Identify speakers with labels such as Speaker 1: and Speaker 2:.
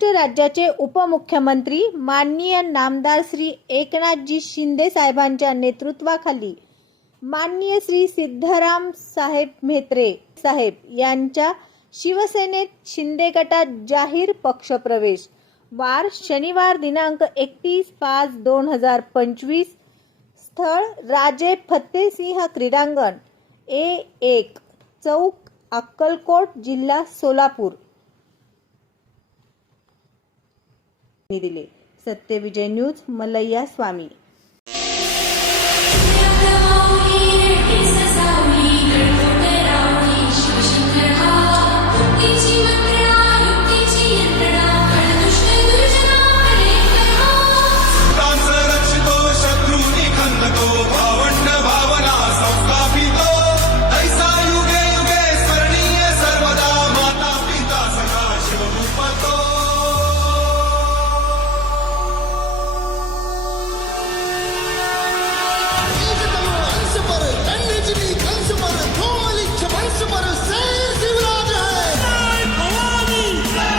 Speaker 1: महाराष्ट्र राज्याचे उपमुख्यमंत्री माननीय नामदार श्री एकनाथजी शिंदे साहेबांच्या नेतृत्वाखाली माननीय श्री सिद्धराम साहेब म्हेत्रे साहेब यांच्या शिवसेनेत शिंदे गटात जाहीर पक्षप्रवेश वार शनिवार दिनांक एकतीस पाच दोन हजार पंचवीस. स्थळ राजे फत्तेसिंह क्रीडांगण ए एक चौक अक्कलकोट जिल्हा सोलापूर. दिले. Satyavijay news Malaiya Swami